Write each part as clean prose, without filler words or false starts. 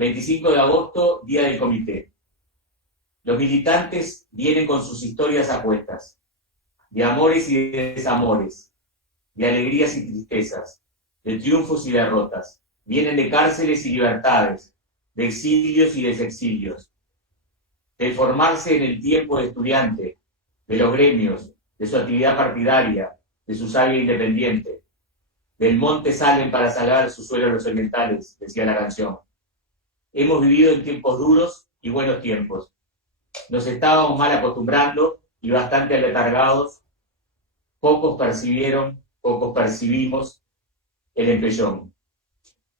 25 de agosto, Día del Comité. Los militantes vienen con sus historias a cuestas, de amores y de desamores, de alegrías y tristezas, de triunfos y derrotas. Vienen de cárceles y libertades, de exilios y desexilios, de formarse en el tiempo de estudiante, de los gremios, de su actividad partidaria, de su savia independiente. Del monte salen para salvar sus suelos los orientales, decía la canción. Hemos vivido en tiempos duros y buenos tiempos. Nos estábamos mal acostumbrando y bastante aletargados. Pocos percibimos el empellón.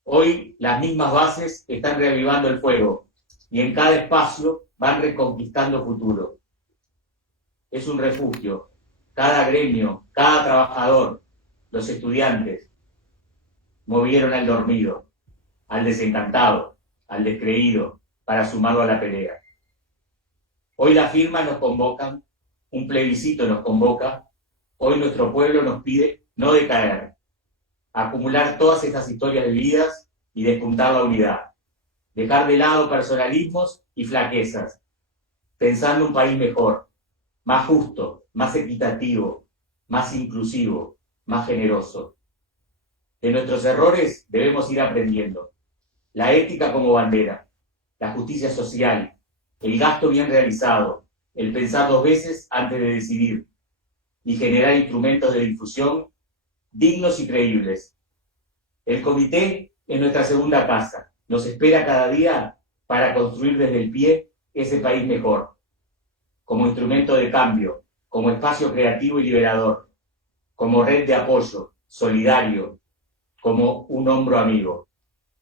Hoy las mismas bases están reavivando el fuego y en cada espacio van reconquistando futuro. Es un refugio. Cada gremio, cada trabajador, los estudiantes, movieron al dormido, al desencantado, al descreído, para sumarlo a la pelea. Hoy las firmas nos convocan, un plebiscito nos convoca, hoy nuestro pueblo nos pide no decaer, acumular todas estas historias vividas y despuntar la unidad, dejar de lado personalismos y flaquezas, pensando un país mejor, más justo, más equitativo, más inclusivo, más generoso. De nuestros errores debemos ir aprendiendo. La ética como bandera, la justicia social, el gasto bien realizado, el pensar 2 veces antes de decidir y generar instrumentos de difusión dignos y creíbles. El comité es nuestra segunda casa. Nos espera cada día para construir desde el pie ese país mejor, como instrumento de cambio, como espacio creativo y liberador, como red de apoyo, solidario, como un hombro amigo.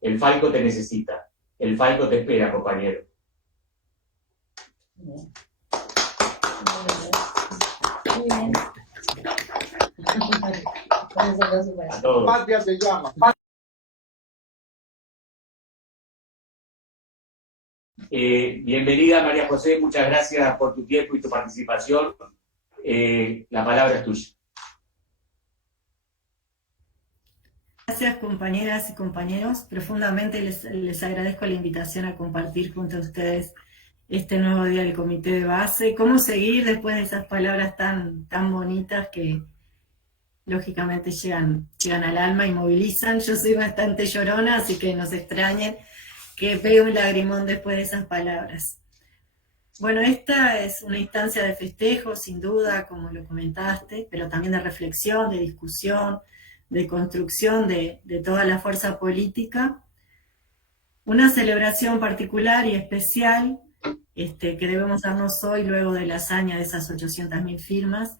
El Falco te necesita. El Falco te espera, compañero. Muy bien. A todos. Patria te llama. Bienvenida, María José. Muchas gracias por tu tiempo y tu participación. La palabra es tuya. Gracias, compañeras y compañeros. Profundamente les agradezco la invitación a compartir junto a ustedes este nuevo día del Comité de Base. ¿Cómo seguir después de esas palabras tan bonitas que lógicamente llegan al alma y movilizan? Yo soy bastante llorona, así que no se extrañen que pegue un lagrimón después de esas palabras. Bueno, esta es una instancia de festejo, sin duda, como lo comentaste, pero también de reflexión, de discusión, de construcción de toda la fuerza política. Una celebración particular y especial que debemos darnos hoy luego de la hazaña de esas 800.000 firmas,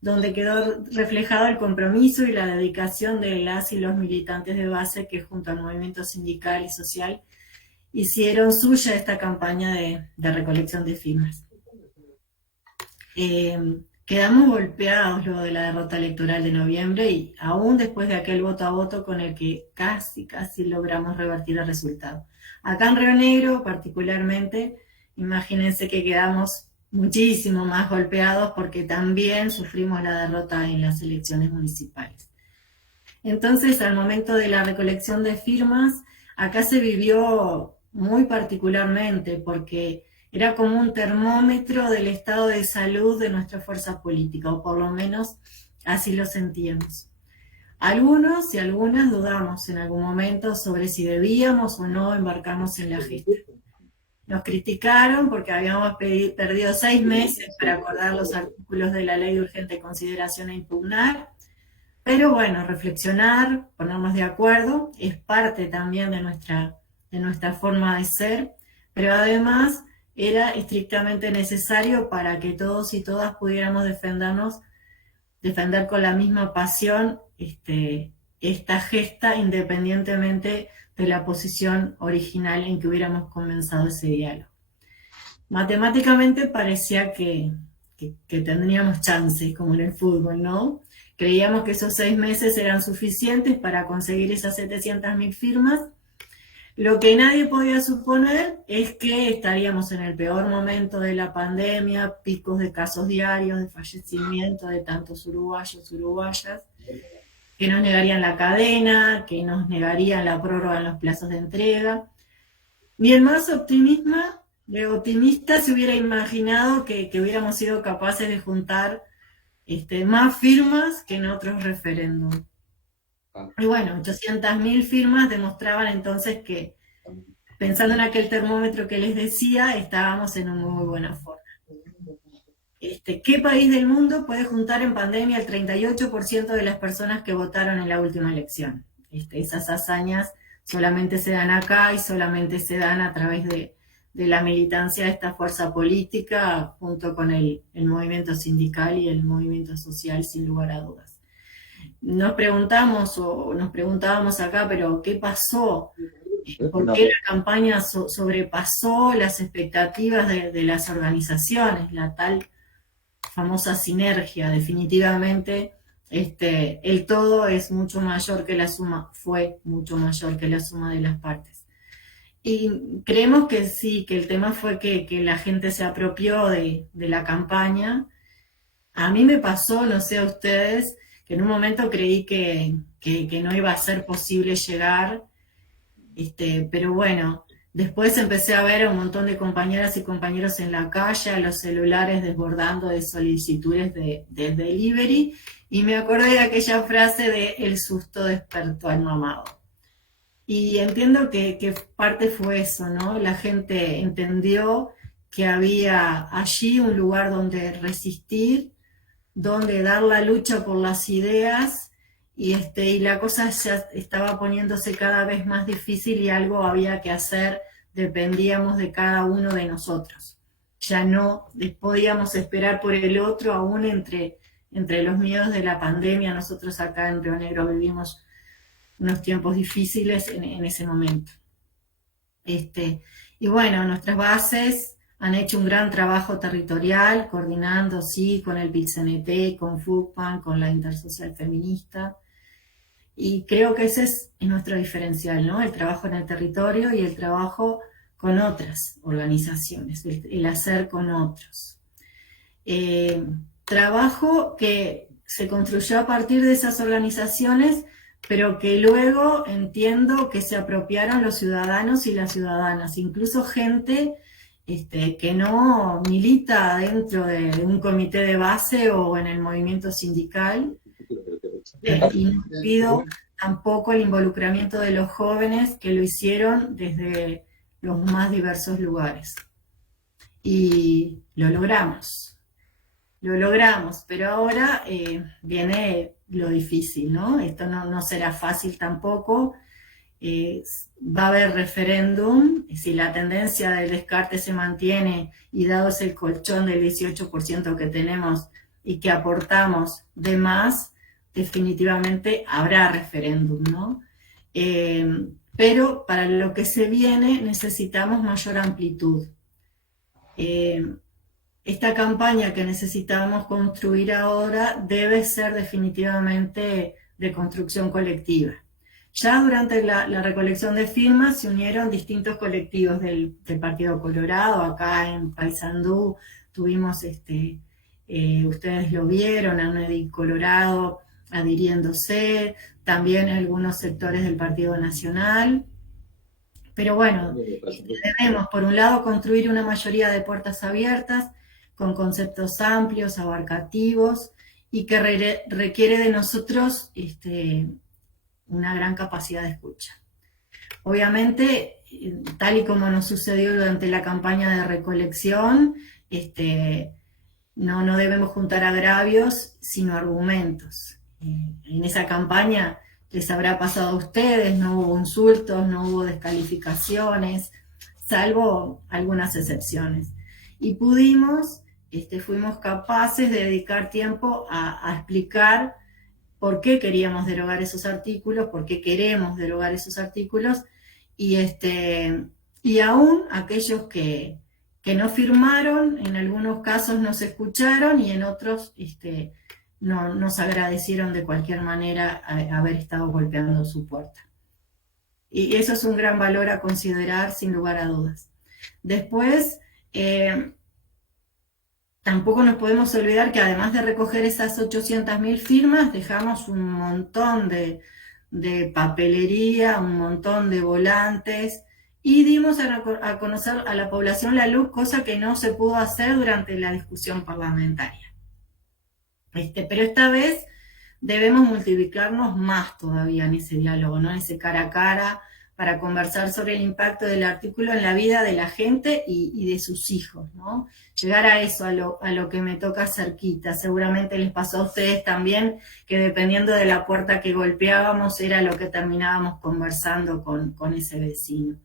donde quedó reflejado el compromiso y la dedicación de las y los militantes de base que junto al movimiento sindical y social hicieron suya esta campaña de recolección de firmas. Quedamos golpeados luego de la derrota electoral de noviembre y aún después de aquel voto a voto con el que casi logramos revertir el resultado. Acá en Río Negro particularmente, imagínense que quedamos muchísimo más golpeados porque también sufrimos la derrota en las elecciones municipales. Entonces, al momento de la recolección de firmas, acá se vivió muy particularmente porque era como un termómetro del estado de salud de nuestra fuerza política, o por lo menos así lo sentíamos. Algunos y algunas dudamos en algún momento sobre si debíamos o no embarcarnos en la gesta. Nos criticaron porque habíamos perdido 6 meses para acordar los artículos de la ley de urgente consideración e impugnar, pero bueno, reflexionar, ponernos de acuerdo, es parte también de nuestra forma de ser, pero además era estrictamente necesario para que todos y todas pudiéramos defender con la misma pasión esta gesta, independientemente de la posición original en que hubiéramos comenzado ese diálogo. Matemáticamente parecía que tendríamos chance, como en el fútbol, ¿no? Creíamos que esos 6 meses eran suficientes para conseguir esas 700.000 firmas. Lo que nadie podía suponer es que estaríamos en el peor momento de la pandemia, picos de casos diarios, de fallecimiento de tantos uruguayos, uruguayas, que nos negarían la cadena, que nos negarían la prórroga en los plazos de entrega. Ni el más optimista se hubiera imaginado que hubiéramos sido capaces de juntar más firmas que en otros referéndums. Y bueno, 800.000 firmas demostraban entonces que, pensando en aquel termómetro que les decía, estábamos en una muy buena forma. ¿Qué país del mundo puede juntar en pandemia el 38% de las personas que votaron en la última elección? Esas hazañas solamente se dan acá y solamente se dan a través de la militancia de esta fuerza política junto con el movimiento sindical y el movimiento social, sin lugar a dudas. Nos preguntábamos acá, pero ¿qué pasó? ¿Por qué la campaña sobrepasó las expectativas de las organizaciones? La tal famosa sinergia, definitivamente el todo es mucho mayor que la suma, fue mucho mayor que la suma de las partes. Y creemos que sí, que el tema fue que la gente se apropió de la campaña. A mí me pasó, no sé a ustedes, que en un momento creí que no iba a ser posible llegar, pero bueno, después empecé a ver a un montón de compañeras y compañeros en la calle, a los celulares desbordando de solicitudes de delivery, y me acordé de aquella frase de "el susto despertó al mamado". Y entiendo que parte fue eso, ¿no? La gente entendió que había allí un lugar donde resistir, donde dar la lucha por las ideas, y la cosa ya estaba poniéndose cada vez más difícil y algo había que hacer, dependíamos de cada uno de nosotros. Ya no podíamos esperar por el otro, aún entre los miedos de la pandemia. Nosotros acá en Río Negro vivimos unos tiempos difíciles en ese momento. Y bueno, nuestras bases han hecho un gran trabajo territorial, coordinando, sí, con el PIT-CNT, con FUCPAN, con la Intersocial Feminista, y creo que ese es nuestro diferencial, ¿no? El trabajo en el territorio y el trabajo con otras organizaciones, el hacer con otros. Trabajo que se construyó a partir de esas organizaciones, pero que luego entiendo que se apropiaron los ciudadanos y las ciudadanas, incluso gente que no milita dentro de un comité de base o en el movimiento sindical, y no pido tampoco el involucramiento de los jóvenes que lo hicieron desde los más diversos lugares. Y lo logramos, pero ahora viene lo difícil, ¿no? Esto no será fácil tampoco. Va a haber referéndum. Si la tendencia del descarte se mantiene y dado ese colchón del 18% que tenemos y que aportamos de más, definitivamente habrá referéndum, ¿no? Pero para lo que se viene necesitamos mayor amplitud. Esta campaña que necesitamos construir ahora debe ser definitivamente de construcción colectiva. Ya durante la recolección de firmas se unieron distintos colectivos del Partido Colorado. Acá en Paysandú tuvimos, ustedes lo vieron, a un Colorado adhiriéndose, también algunos sectores del Partido Nacional. Pero bueno, debemos, por un lado, construir una mayoría de puertas abiertas, con conceptos amplios, abarcativos, y que requiere de nosotros una gran capacidad de escucha. Obviamente, tal y como nos sucedió durante la campaña de recolección, no debemos juntar agravios, sino argumentos. En esa campaña les habrá pasado a ustedes, no hubo insultos, no hubo descalificaciones, salvo algunas excepciones. Y fuimos capaces de dedicar tiempo a explicar por qué queríamos derogar esos artículos, por qué queremos derogar esos artículos, y aún aquellos que no firmaron, en algunos casos nos escucharon y en otros nos agradecieron de cualquier manera haber estado golpeando su puerta. Y eso es un gran valor a considerar, sin lugar a dudas. Después, tampoco nos podemos olvidar que además de recoger esas 800.000 firmas, dejamos un montón de papelería, un montón de volantes, y dimos a conocer a la población la LUC, cosa que no se pudo hacer durante la discusión parlamentaria. Pero esta vez debemos multiplicarnos más todavía en ese diálogo, ¿no? En ese cara a cara, para conversar sobre el impacto del artículo en la vida de la gente y de sus hijos, ¿no? Llegar a eso, a lo que me toca cerquita. Seguramente les pasó a ustedes también, que dependiendo de la puerta que golpeábamos, era lo que terminábamos conversando con ese vecino.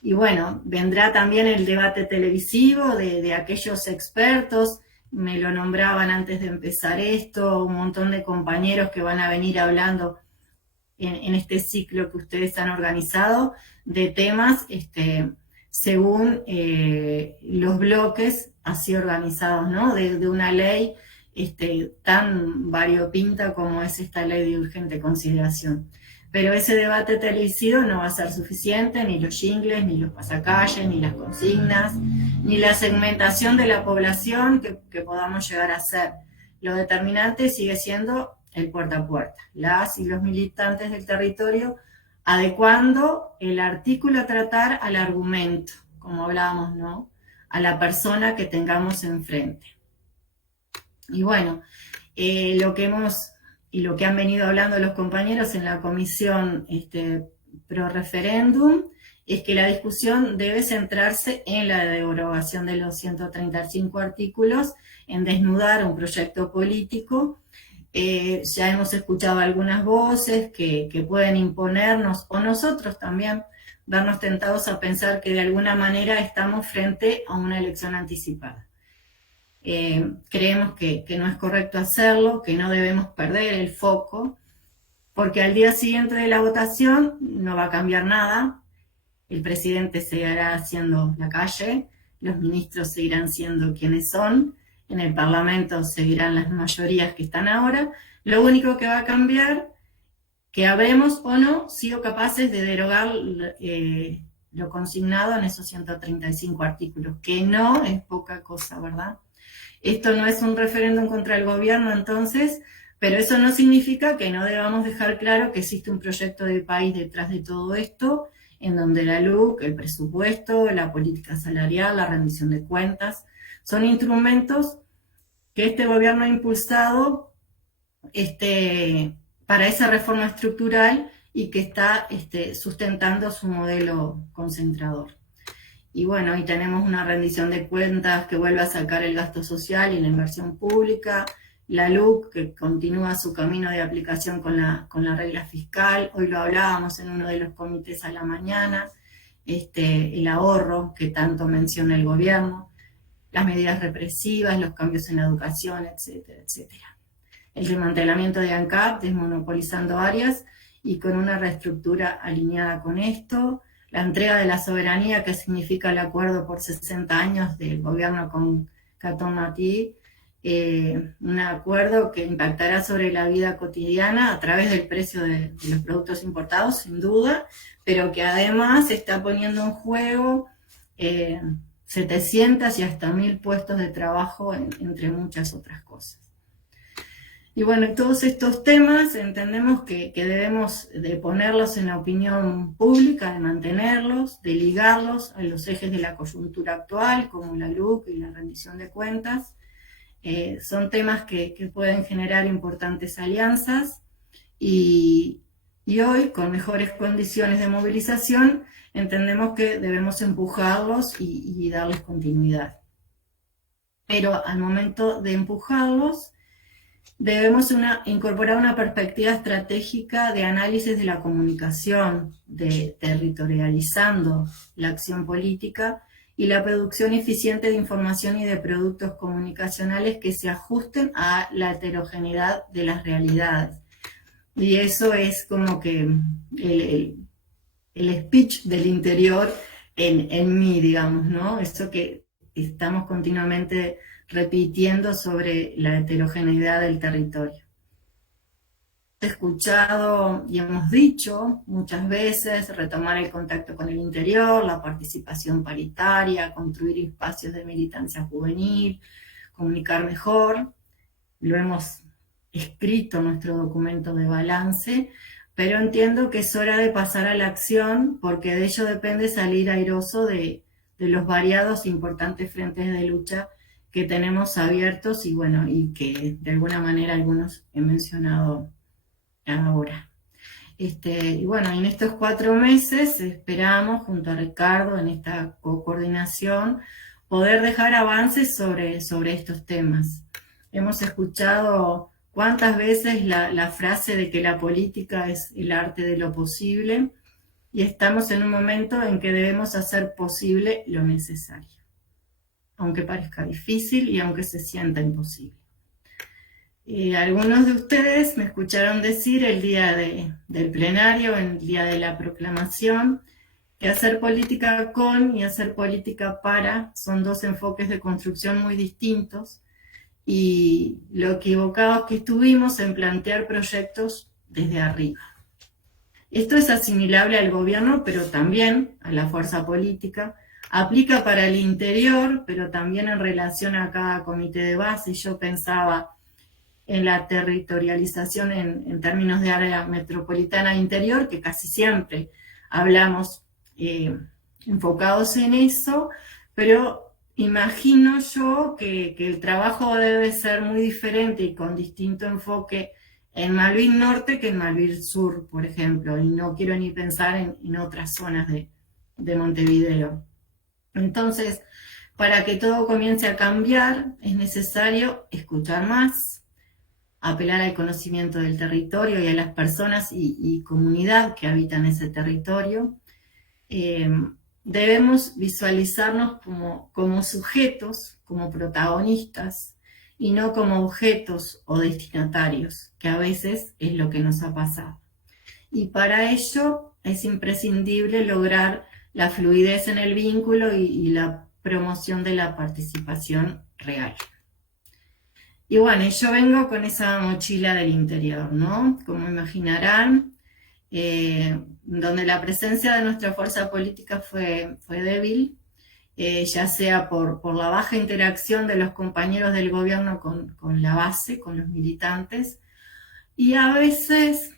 Y bueno, vendrá también el debate televisivo de aquellos expertos, me lo nombraban antes de empezar esto, un montón de compañeros que van a venir hablando en este ciclo que ustedes han organizado de temas según los bloques así organizados, ¿no? De una ley tan variopinta como es esta ley de urgente consideración. Pero ese debate televisivo no va a ser suficiente, ni los jingles, ni los pasacalles, ni las consignas, ni la segmentación de la población que podamos llegar a hacer. Lo determinante sigue siendo el puerta a puerta, las y los militantes del territorio adecuando el artículo a tratar al argumento, como hablábamos, ¿no? A la persona que tengamos enfrente. Y bueno, lo que han venido hablando los compañeros en la comisión pro referéndum es que la discusión debe centrarse en la derogación de los 135 artículos, en desnudar un proyecto político. Ya hemos escuchado algunas voces que pueden imponernos, o nosotros también, vernos tentados a pensar que de alguna manera estamos frente a una elección anticipada. Creemos que no es correcto hacerlo, que no debemos perder el foco, porque al día siguiente de la votación no va a cambiar nada, el presidente seguirá haciendo la calle, los ministros seguirán siendo quienes son, en el Parlamento seguirán las mayorías que están ahora, lo único que va a cambiar, que habremos o no sido capaces de derogar lo consignado en esos 135 artículos, que no es poca cosa, ¿verdad? Esto no es un referéndum contra el gobierno entonces, pero eso no significa que no debamos dejar claro que existe un proyecto de país detrás de todo esto, en donde la LUC, el presupuesto, la política salarial, la rendición de cuentas, son instrumentos que este gobierno ha impulsado para esa reforma estructural y que está sustentando su modelo concentrador. Y bueno, y tenemos una rendición de cuentas que vuelve a sacar el gasto social y la inversión pública, la LUC que continúa su camino de aplicación con la regla fiscal, hoy lo hablábamos en uno de los comités a la mañana, el ahorro que tanto menciona el gobierno, las medidas represivas, los cambios en la educación, etcétera, etcétera. El desmantelamiento de ANCAP, desmonopolizando áreas y con una reestructura alineada con esto, la entrega de la soberanía que significa el acuerdo por 60 años del gobierno con Catón Matí, un acuerdo que impactará sobre la vida cotidiana a través del precio de los productos importados, sin duda, pero que además está poniendo en juego 700 y hasta 1000 puestos de trabajo, entre muchas otras cosas. Y bueno, todos estos temas entendemos que debemos de ponerlos en la opinión pública, de mantenerlos, de ligarlos a los ejes de la coyuntura actual, como la LUC y la rendición de cuentas. Son temas que pueden generar importantes alianzas y hoy, con mejores condiciones de movilización, entendemos que debemos empujarlos y darles continuidad. Pero al momento de empujarlos, debemos incorporar una perspectiva estratégica de análisis de la comunicación, de territorializando la acción política y la producción eficiente de información y de productos comunicacionales que se ajusten a la heterogeneidad de las realidades. Y eso es como que el speech del interior en mí, digamos, ¿no? Eso que estamos continuamente repitiendo sobre la heterogeneidad del territorio. He escuchado y hemos dicho muchas veces retomar el contacto con el interior, la participación paritaria, construir espacios de militancia juvenil, comunicar mejor. Lo hemos escrito en nuestro documento de balance, pero entiendo que es hora de pasar a la acción porque de ello depende salir airoso de los variados e importantes frentes de lucha que tenemos abiertos y bueno, y que de alguna manera algunos he mencionado ahora. Y bueno, en estos 4 meses esperamos, junto a Ricardo, en esta coordinación, poder dejar avances sobre estos temas. Hemos escuchado cuántas veces la frase de que la política es el arte de lo posible, y estamos en un momento en que debemos hacer posible lo necesario, aunque parezca difícil y aunque se sienta imposible. Algunos de ustedes me escucharon decir el día del plenario, el día de la proclamación, que hacer política con y hacer política para son 2 enfoques de construcción muy distintos, y lo equivocados que estuvimos en plantear proyectos desde arriba. Esto es asimilable al gobierno, pero también a la fuerza política. Aplica para el interior, pero también en relación a cada comité de base. Yo pensaba en la territorialización en términos de área metropolitana interior, que casi siempre hablamos enfocados en eso, pero imagino yo que el trabajo debe ser muy diferente y con distinto enfoque en Malvin Norte que en Malvin Sur, por ejemplo, y no quiero ni pensar en otras zonas de Montevideo. Entonces, para que todo comience a cambiar, es necesario escuchar más, apelar al conocimiento del territorio y a las personas y comunidad que habitan ese territorio. Debemos visualizarnos como sujetos, como protagonistas, y no como objetos o destinatarios, que a veces es lo que nos ha pasado. Y para ello es imprescindible lograr la fluidez en el vínculo y la promoción de la participación real. Y bueno, yo vengo con esa mochila del interior, ¿no? Como imaginarán, donde la presencia de nuestra fuerza política fue débil, ya sea por la baja interacción de los compañeros del gobierno con la base, con los militantes, y a veces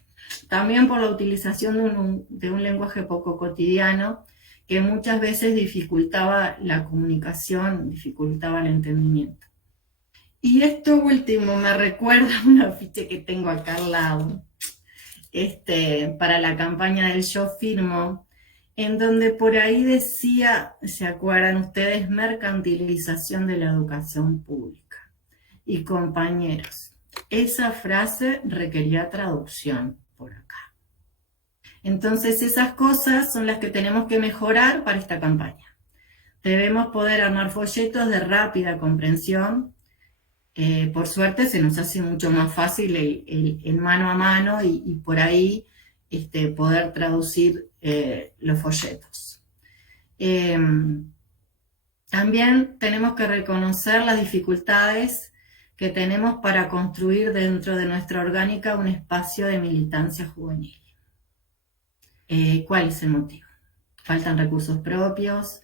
también por la utilización de un lenguaje poco cotidiano que muchas veces dificultaba la comunicación, dificultaba el entendimiento. Y esto último me recuerda un afiche que tengo acá al lado, para la campaña del Yo Firmo, en donde por ahí decía, ¿se acuerdan ustedes? Mercantilización de la educación pública. Y compañeros, esa frase requería traducción por acá. Entonces esas cosas son las que tenemos que mejorar para esta campaña. Debemos poder armar folletos de rápida comprensión. Por suerte se nos hace mucho más fácil el mano a mano y por ahí poder traducir los folletos. También tenemos que reconocer las dificultades que tenemos para construir dentro de nuestra orgánica un espacio de militancia juvenil. ¿Cuál es el motivo? Faltan recursos propios,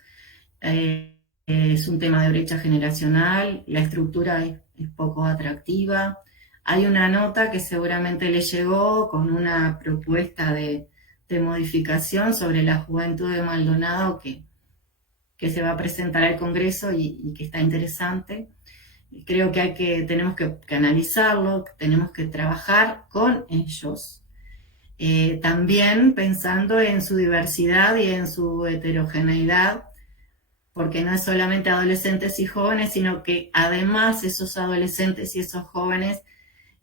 es un tema de brecha generacional, la estructura es poco atractiva. Hay una nota que seguramente le llegó con una propuesta de modificación sobre la juventud de Maldonado que se va a presentar al Congreso y que está interesante. Creo que tenemos que analizarlo, tenemos que trabajar con ellos. También pensando en su diversidad y en su heterogeneidad, porque no es solamente adolescentes y jóvenes, sino que además esos adolescentes y esos jóvenes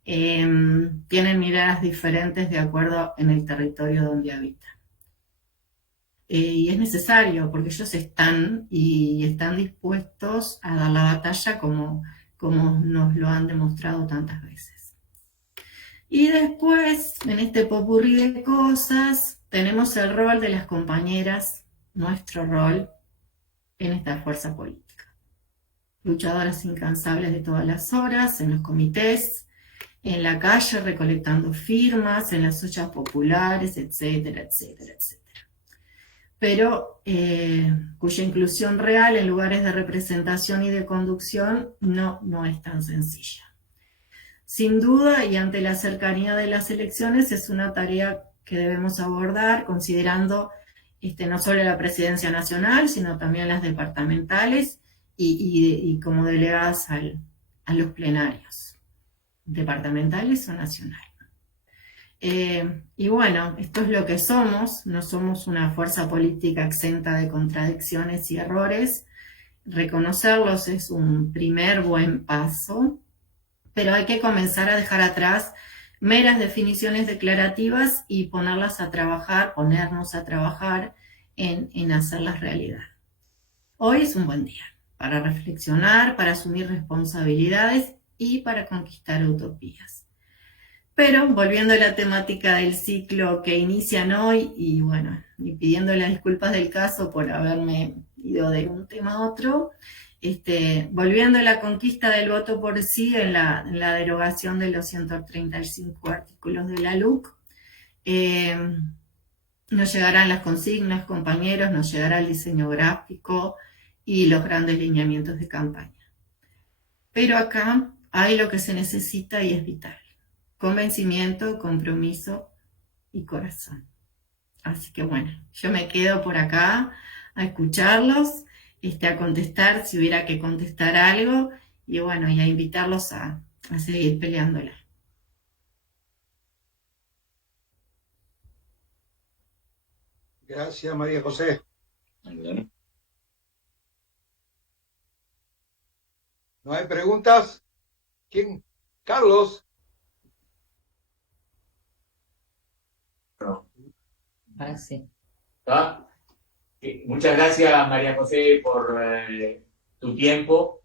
tienen miradas diferentes de acuerdo en el territorio donde habitan. Y es necesario, porque ellos están dispuestos a dar la batalla como nos lo han demostrado tantas veces. Y después, en este popurrí de cosas, tenemos el rol de las compañeras, nuestro rol en esta fuerza política. Luchadoras incansables de todas las horas, en los comités, en la calle recolectando firmas, en las ollas populares, etcétera, etcétera, etcétera. Pero cuya inclusión real en lugares de representación y de conducción no es tan sencilla. Sin duda, y ante la cercanía de las elecciones, es una tarea que debemos abordar, considerando no solo la presidencia nacional, sino también las departamentales y como delegadas a los plenarios, departamentales o nacionales. Y bueno, esto es lo que somos, no somos una fuerza política exenta de contradicciones y errores. Reconocerlos es un primer buen paso, pero hay que comenzar a dejar atrás meras definiciones declarativas y ponernos a trabajar en hacerlas realidad. Hoy es un buen día para reflexionar, para asumir responsabilidades y para conquistar utopías. Pero volviendo a la temática del ciclo que inician hoy, y bueno, y pidiendo las disculpas del caso por haberme ido de un tema a otro, volviendo a la conquista del voto por sí en la derogación de los 135 artículos de la LUC, nos llegarán las consignas, compañeros, nos llegará el diseño gráfico y los grandes lineamientos de campaña. Pero acá hay lo que se necesita y es vital: convencimiento, compromiso y corazón. Así que bueno, yo me quedo por acá a escucharlos, a contestar si hubiera que contestar algo, y bueno, y a invitarlos a seguir peleándola. Gracias, María José. ¿No hay preguntas? ¿Quién? Carlos. No. Ahora sí. ¿Ah? Muchas gracias, María José, por tu tiempo,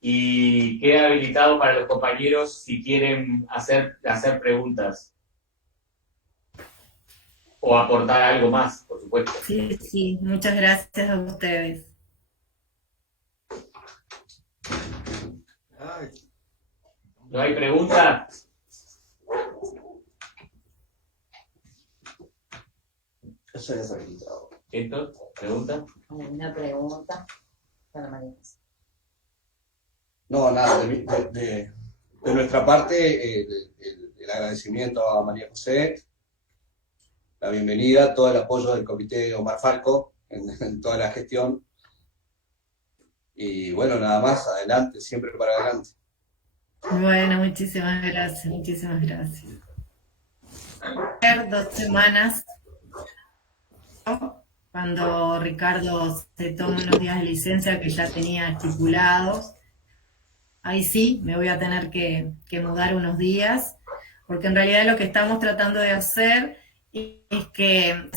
y queda habilitado para los compañeros si quieren hacer preguntas o aportar algo más, por supuesto. Sí, muchas gracias a ustedes. Ay. ¿No hay preguntas? Eso ya está habilitado. ¿Esto? ¿Pregunta? Una pregunta para María. No, nada, de nuestra parte, el agradecimiento a María José, la bienvenida, todo el apoyo del comité Omar Falco en toda la gestión. Y bueno, nada más, adelante, siempre para adelante. Bueno, muchísimas gracias, muchísimas gracias. 2 semanas, cuando Ricardo se tome unos días de licencia que ya tenía estipulados, ahí sí me voy a tener que mudar unos días, porque en realidad lo que estamos tratando de hacer es que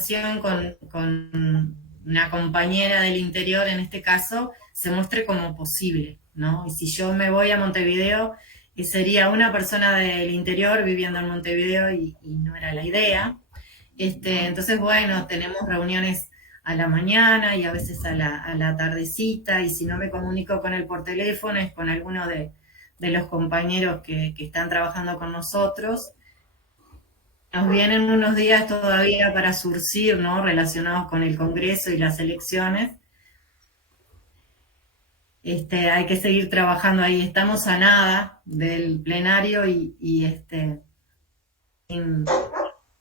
con una compañera del interior, en este caso, se muestre como posible, ¿no? Y si yo me voy a Montevideo, sería una persona del interior viviendo en Montevideo y no era la idea. Entonces, bueno, tenemos reuniones a la mañana y a veces a la tardecita, y si no me comunico con él por teléfono es con alguno de los compañeros que están trabajando con nosotros. Nos vienen unos días todavía para surcir, ¿no?, relacionados con el Congreso y las elecciones. Hay que seguir trabajando ahí. Estamos a nada del plenario y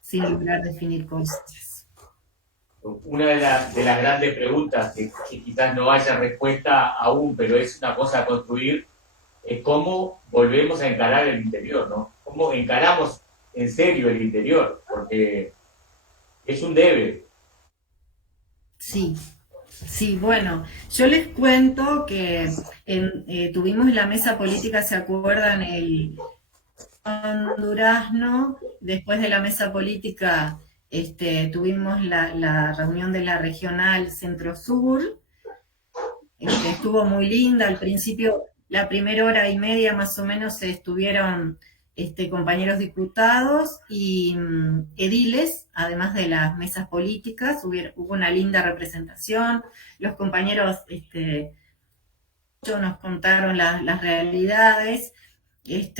sin lograr definir cosas. Una de las grandes preguntas que quizás no haya respuesta aún, pero es una cosa a construir, es cómo volvemos a encarar el interior, ¿no? ¿Cómo encaramos en serio el interior? Porque es un debe. Sí, bueno, yo les cuento que tuvimos la mesa política, ¿se acuerdan? El Durazno, después de la mesa política tuvimos la reunión de la regional Centro-Sur, estuvo muy linda. Al principio, la primera hora y media más o menos estuvieron compañeros diputados y ediles, además de las mesas políticas. Hubo una linda representación. Los compañeros nos contaron las realidades. El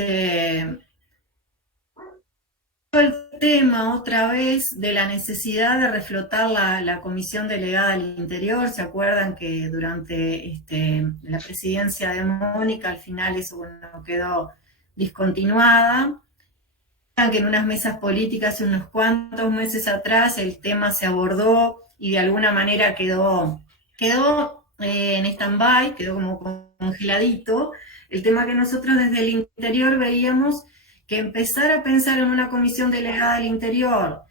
tema otra vez de la necesidad de reflotar la comisión delegada al interior. ¿Se acuerdan que durante la presidencia de Mónica al final eso, bueno, quedó discontinuada? que en unas mesas políticas unos cuantos meses atrás el tema se abordó y de alguna manera quedó en stand-by, quedó como congeladito. El tema que nosotros desde el interior veíamos que empezar a pensar en una comisión delegada del interior,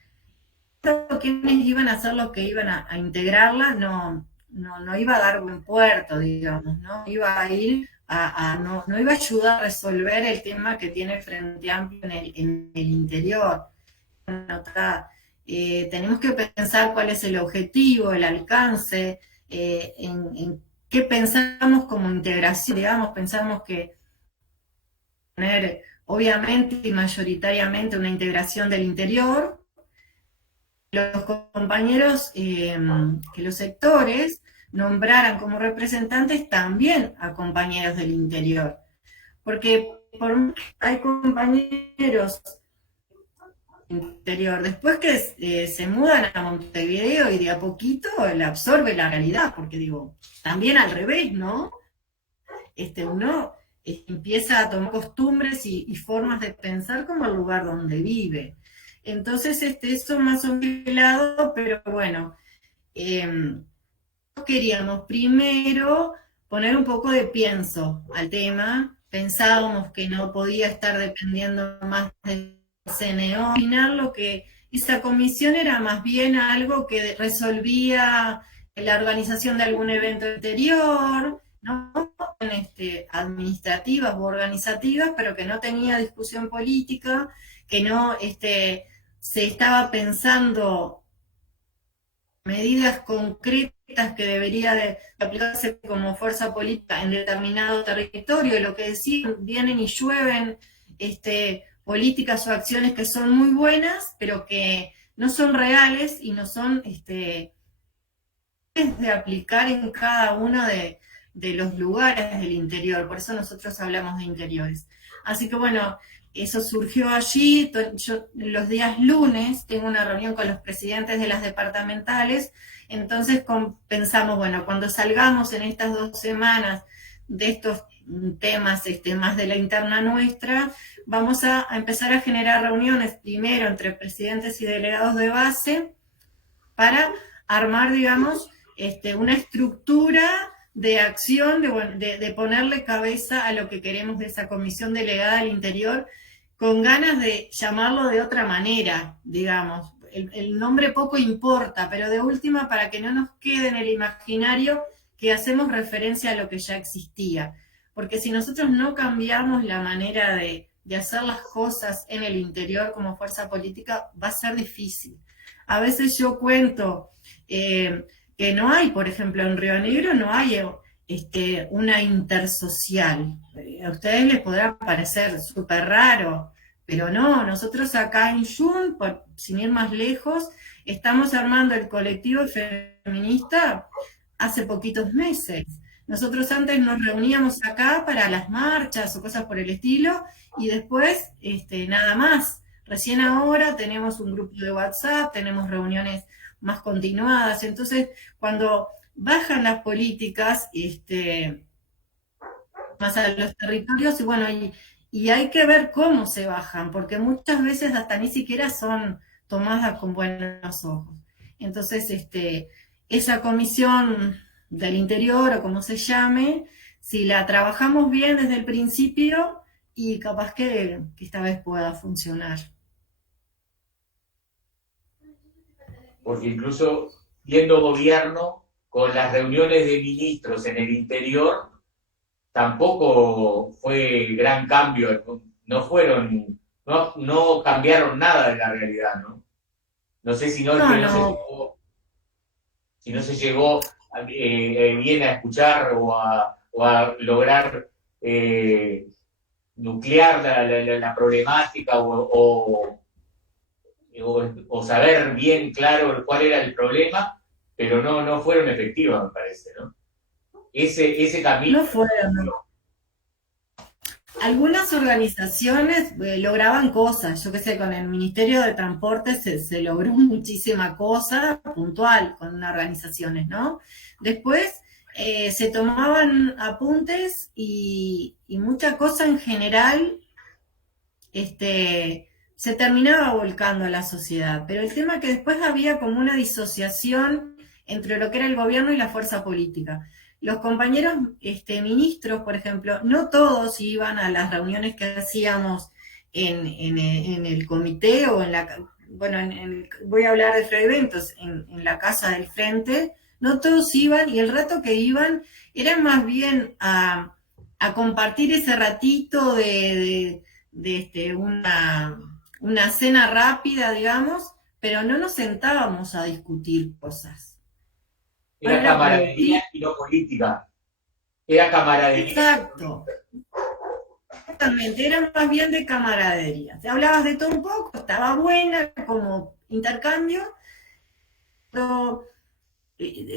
quienes iban a ser los que iban a integrarla, no iba a dar buen puerto, digamos, no iba a ir no iba a ayudar a resolver el tema que tiene el Frente Amplio en el interior. Tenemos que pensar cuál es el objetivo, el alcance, en qué pensamos como integración, digamos, pensamos que tener obviamente y mayoritariamente una integración del interior, los compañeros, que los sectores nombraran como representantes también a compañeros del interior, porque hay compañeros interior, después que se mudan a Montevideo y de a poquito le absorbe la realidad, porque digo, también al revés, ¿no? Uno empieza a tomar costumbres y formas de pensar como el lugar donde vive. Entonces, eso más o menos lado, pero bueno, queríamos primero poner un poco de pienso al tema, pensábamos que no podía estar dependiendo más del CNO, al final lo que esa comisión era más bien algo que resolvía la organización de algún evento anterior, ¿no? Administrativas u organizativas, pero que no tenía discusión política, que no se estaba pensando medidas concretas que debería de aplicarse como fuerza política en determinado territorio, y lo que decían, vienen y llueven políticas o acciones que son muy buenas, pero que no son reales y no son de aplicar en cada uno de los lugares del interior, por eso nosotros hablamos de interiores. Así que bueno, eso surgió allí. Yo los días lunes tengo una reunión con los presidentes de las departamentales, entonces pensamos, bueno, cuando salgamos en estas 2 semanas de estos temas más de la interna nuestra, vamos a empezar a generar reuniones primero entre presidentes y delegados de base para armar, digamos, una estructura de acción, de ponerle cabeza a lo que queremos de esa comisión delegada al interior, con ganas de llamarlo de otra manera, digamos. El nombre poco importa, pero de última, para que no nos quede en el imaginario que hacemos referencia a lo que ya existía. Porque si nosotros no cambiamos la manera de hacer las cosas en el interior como fuerza política, va a ser difícil. A veces yo cuento que no hay, por ejemplo, en Río Negro no hay una intersocial. A ustedes les podrá parecer súper raro, pero no, nosotros acá en Jun, sin ir más lejos, estamos armando el colectivo feminista hace poquitos meses. Nosotros antes nos reuníamos acá para las marchas o cosas por el estilo, y después nada más. Recién ahora tenemos un grupo de WhatsApp, tenemos reuniones más continuadas. Entonces, cuando bajan las políticas más a los territorios, y bueno, y hay que ver cómo se bajan, porque muchas veces hasta ni siquiera son tomadas con buenos ojos. Entonces, esa comisión del interior, o como se llame, si la trabajamos bien desde el principio, y capaz que esta vez pueda funcionar. Porque incluso siendo gobierno, con las reuniones de ministros en el interior, tampoco fue gran cambio, no cambiaron nada de la realidad, ¿no? No sé si no se llegó bien a escuchar o a lograr nuclear la problemática o saber bien claro cuál era el problema, pero no fueron efectivas, me parece, ¿no? Ese camino. No fueron, no. Algunas organizaciones lograban cosas, yo qué sé, con el Ministerio de Transporte se logró muchísima cosa puntual con organizaciones, ¿no? Después se tomaban apuntes y mucha cosa en general se terminaba volcando a la sociedad, pero el tema es que después había como una disociación entre lo que era el gobierno y la fuerza política. Los compañeros ministros, por ejemplo, no todos iban a las reuniones que hacíamos en el comité o en la... Bueno, voy a hablar de Freventos, en la casa del frente, no todos iban, y el rato que iban era más bien a compartir ese ratito de una cena rápida, digamos, pero no nos sentábamos a discutir cosas. Era camaradería y no política. Era camaradería. Exacto. Exactamente, era más bien de camaradería. Te hablabas de todo un poco, estaba buena como intercambio, pero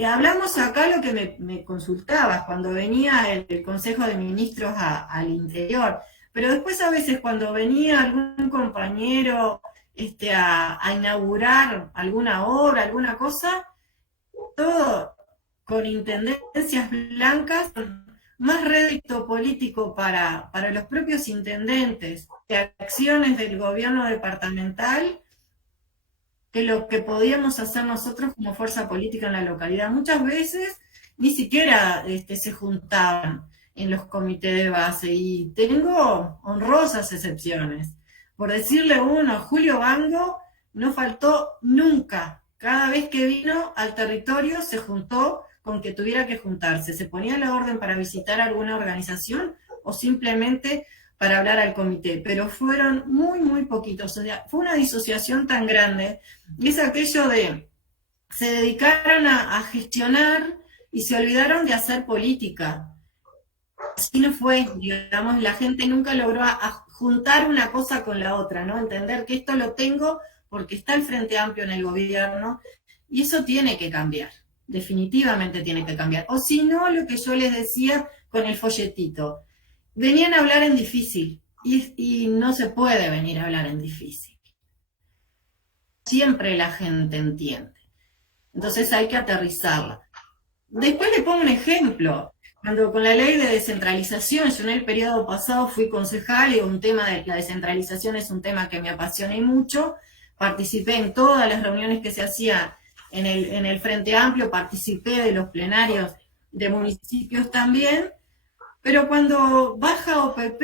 hablamos acá lo que me consultabas cuando venía el Consejo de Ministros al interior, pero después a veces cuando venía algún compañero a inaugurar alguna obra, alguna cosa, todo con intendencias blancas, más rédito político para los propios intendentes que acciones del gobierno departamental que lo que podíamos hacer nosotros como fuerza política en la localidad. Muchas veces ni siquiera se juntaban en los comités de base, y tengo honrosas excepciones. Por decirle uno, Julio Bango no faltó nunca. Cada vez que vino al territorio se juntó con que tuviera que juntarse. Se ponía la orden para visitar alguna organización o simplemente para hablar al comité, pero fueron muy, muy poquitos. O sea, fue una disociación tan grande. Es aquello de, se dedicaron a gestionar y se olvidaron de hacer política. Así no fue, digamos, la gente nunca logró a juntar una cosa con la otra, ¿no? Entender que esto lo tengo porque está el Frente Amplio en el gobierno, y eso tiene que cambiar, definitivamente tiene que cambiar. O si no, lo que yo les decía con el folletito, venían a hablar en difícil, y no se puede venir a hablar en difícil. Siempre la gente entiende. Entonces hay que aterrizarla. Después le pongo un ejemplo. Cuando con la ley de descentralización, yo en el periodo pasado fui concejal, y un tema de la descentralización es un tema que me apasiona y mucho. Participé en todas las reuniones que se hacían en el Frente Amplio, participé de los plenarios de municipios también, pero cuando baja OPP,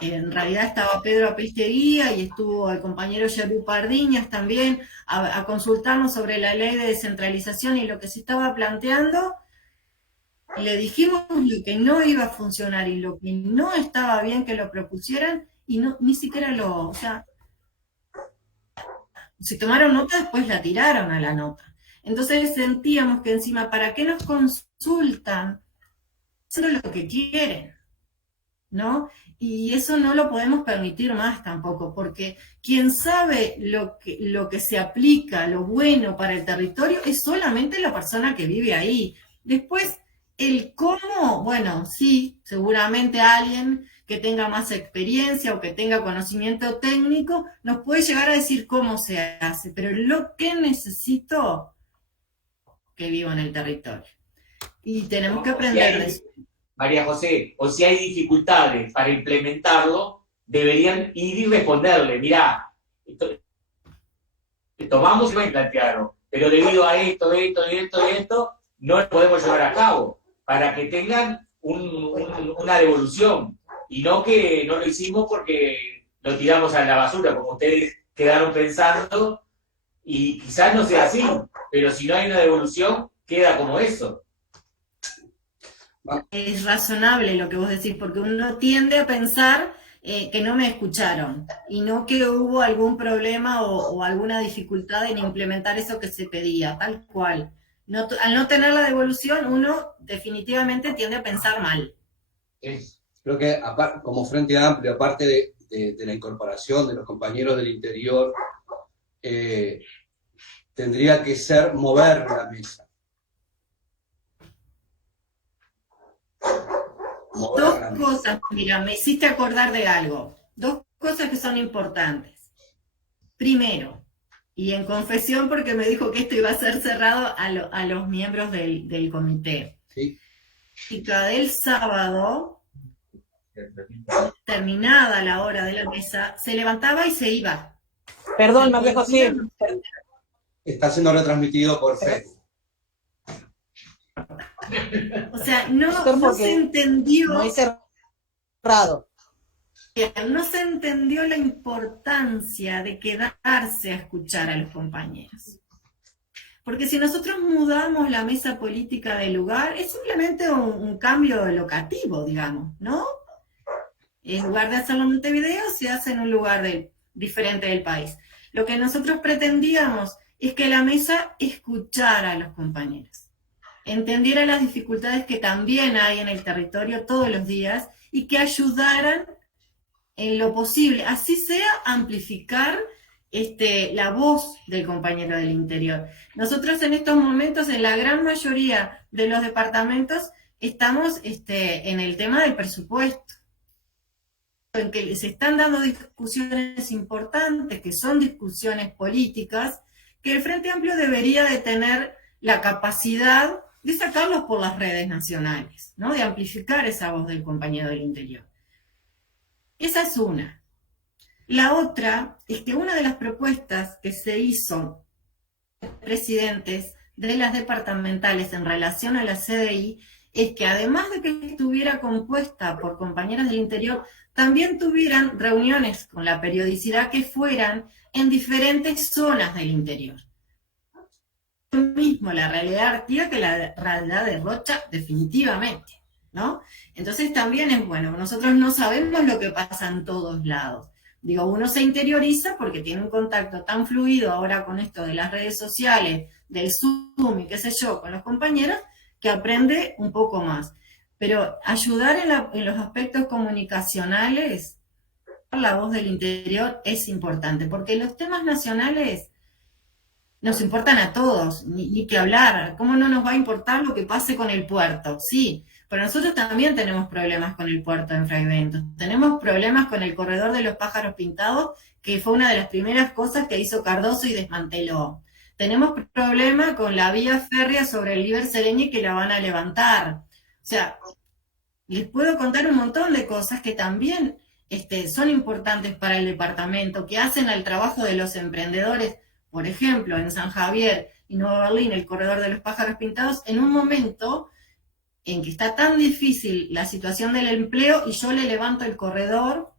en realidad estaba Pedro Apesteguía y estuvo el compañero Yerú Pardiñas también a consultarnos sobre la ley de descentralización y lo que se estaba planteando. Le dijimos lo que no iba a funcionar y lo que no estaba bien que lo propusieran, y no, ni siquiera o sea, si tomaron nota, después la tiraron a la nota. Entonces sentíamos que encima, ¿para qué nos consultan? Haciendo lo que quieren, ¿no? Y eso no lo podemos permitir más tampoco, porque quien sabe lo que se aplica, lo bueno para el territorio, es solamente la persona que vive ahí. Después, el cómo, bueno, sí, seguramente alguien que tenga más experiencia o que tenga conocimiento técnico nos puede llegar a decir cómo se hace, pero lo que necesito, que vivo en el territorio. Y tenemos que aprender de eso. María José, o si hay dificultades para implementarlo, deberían ir y responderle, mirá, tomamos en cuenta, claro, pero debido a esto, no lo podemos llevar a cabo, para que tengan una devolución, y no que no lo hicimos porque lo tiramos a la basura, como ustedes quedaron pensando, y quizás no sea así, pero si no hay una devolución, queda como eso. Es razonable lo que vos decís, porque uno tiende a pensar que no me escucharon, y no que hubo algún problema o alguna dificultad en implementar eso que se pedía, tal cual. Al no tener la devolución, uno definitivamente tiende a pensar mal. Creo que como Frente Amplio, aparte de la incorporación de los compañeros del interior, tendría que ser mover la mesa. Dos cosas, mira, me hiciste acordar de algo. Dos cosas que son importantes. Primero, y en confesión porque me dijo que esto iba a ser cerrado a los miembros del comité. Sí. Y cada del sábado terminada la hora de la mesa, se levantaba y se iba. Perdón, María José. Está siendo retransmitido por Facebook. O sea, no Porque se entendió. no hay cerrado. No se entendió la importancia de quedarse a escuchar a los compañeros. Porque si nosotros mudamos la mesa política del lugar, es simplemente un cambio locativo, digamos, ¿no? En lugar de hacerlo en Montevideo, se hace en un lugar diferente del país. Lo que nosotros pretendíamos es que la mesa escuchara a los compañeros, entendiera las dificultades que también hay en el territorio todos los días y que ayudaran en lo posible, así sea, amplificar la voz del compañero del interior. Nosotros en estos momentos, en la gran mayoría de los departamentos, estamos en el tema del presupuesto, en que se están dando discusiones importantes, que son discusiones políticas, que el Frente Amplio debería de tener la capacidad de sacarlos por las redes nacionales, ¿no? De amplificar esa voz del compañero del interior. Esa es una. La otra es que una de las propuestas que se hizo presidentes de las departamentales en relación a la CDI es que además de que estuviera compuesta por compañeras del interior, también tuvieran reuniones con la periodicidad que fueran en diferentes zonas del interior. Lo mismo la realidad de Artigas que la realidad de Rocha, definitivamente, ¿no? Entonces también es bueno, nosotros no sabemos lo que pasa en todos lados. Digo, uno se interioriza porque tiene un contacto tan fluido ahora con esto de las redes sociales, del Zoom y qué sé yo, con los compañeros, que aprende un poco más. Pero ayudar en los aspectos comunicacionales, la voz del interior es importante, porque los temas nacionales nos importan a todos, ni que hablar. ¿Cómo no nos va a importar lo que pase con el puerto? Sí, pero nosotros también tenemos problemas con el puerto en Fragmentos. Tenemos problemas con el corredor de los pájaros pintados, que fue una de las primeras cosas que hizo Cardoso y desmanteló. Tenemos problemas con la vía férrea sobre el Líber Sereñi, que la van a levantar. O sea, les puedo contar un montón de cosas que también son importantes para el departamento, que hacen al trabajo de los emprendedores. Por ejemplo, en San Javier y Nueva Berlín, el corredor de los pájaros pintados, en un momento en que está tan difícil la situación del empleo y yo le levanto el corredor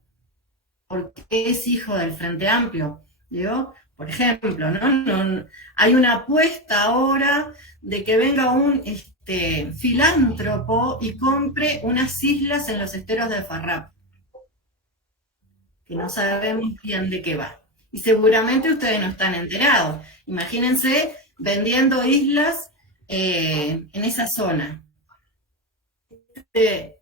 porque es hijo del Frente Amplio. Digo, por ejemplo, ¿no? Hay una apuesta ahora de que venga un filántropo y compre unas islas en los esteros de Farrap, que no sabemos bien de qué va. Y seguramente ustedes no están enterados. Imagínense vendiendo islas en esa zona. Es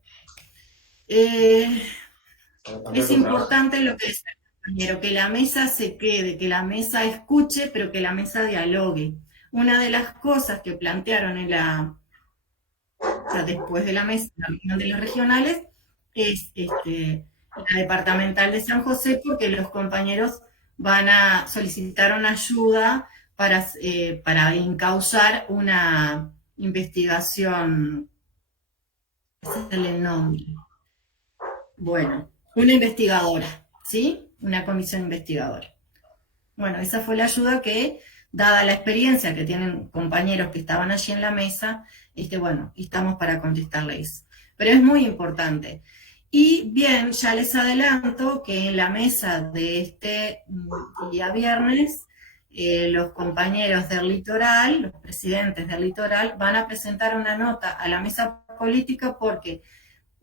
importante lo que dice el compañero, que la mesa se quede, que la mesa escuche, pero que la mesa dialogue. Una de las cosas que plantearon después de la mesa, la reunión de las regionales, es la departamental de San José, porque los compañeros van a solicitar una ayuda para encauzar una investigación. Ese es el nombre. Bueno, una investigadora, ¿sí? Una comisión investigadora. Bueno, esa fue la ayuda que, dada la experiencia que tienen compañeros que estaban allí en la mesa, estamos para contestarles. Pero es muy importante. Y bien, ya les adelanto que en la mesa de este día viernes, los compañeros del litoral, los presidentes del litoral, van a presentar una nota a la mesa política porque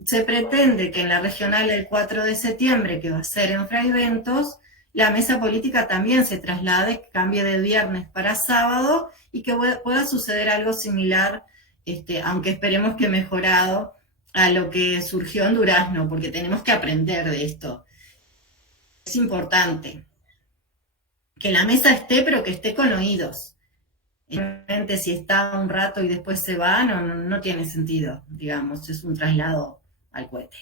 se pretende que en la regional del 4 de septiembre, que va a ser en Fragmentos, la mesa política también se traslade, cambie de viernes para sábado y que pueda suceder algo similar, aunque esperemos que mejorado, a lo que surgió en Durazno, porque tenemos que aprender de esto. Es importante que la mesa esté, pero que esté con oídos. Realmente si está un rato y después se va, no tiene sentido, digamos, es un traslado al cohete.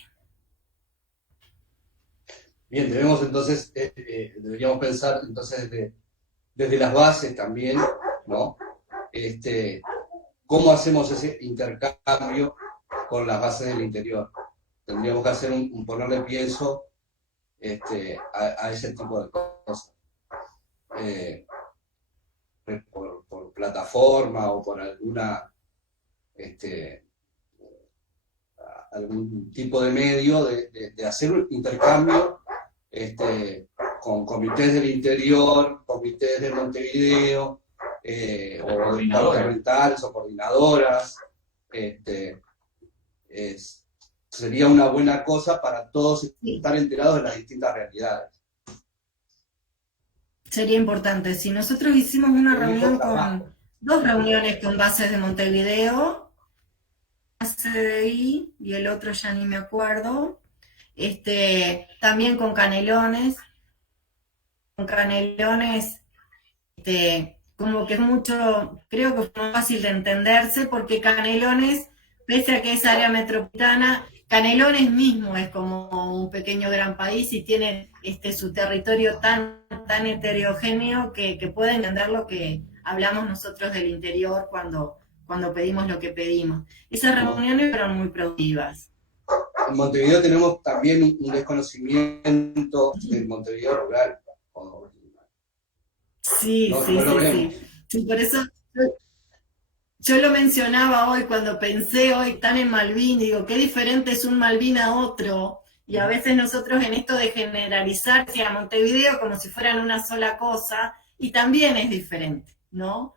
Bien, debemos entonces, deberíamos pensar entonces desde las bases también, ¿no? ¿Cómo hacemos ese intercambio con las bases del interior? tendríamos que hacer un ponerle pienso a ese tipo de cosas. Por plataforma o por algún tipo de medio de hacer un intercambio con comités del interior, comités de Montevideo, o departamentales o coordinadoras. Sería una buena cosa para todos estar enterados de las distintas realidades. Sería importante. Si nosotros hicimos una reunión con 2 reuniones con bases de Montevideo, CDI y el otro ya ni me acuerdo, también con Canelones. Con Canelones, como que es mucho, creo que fue fácil de entenderse, porque Canelones, pese a que es área metropolitana, Canelones mismo es como un pequeño gran país y tiene su territorio tan heterogéneo que puede entender lo que hablamos nosotros del interior cuando pedimos lo que pedimos. Esas reuniones fueron muy productivas. En Montevideo tenemos también un desconocimiento del Montevideo rural. Sí, por eso yo lo mencionaba hoy cuando pensé hoy tan en Malvin, digo, qué diferente es un Malvin a otro, y a veces nosotros en esto de generalizar a Montevideo como si fueran una sola cosa, y también es diferente, ¿no?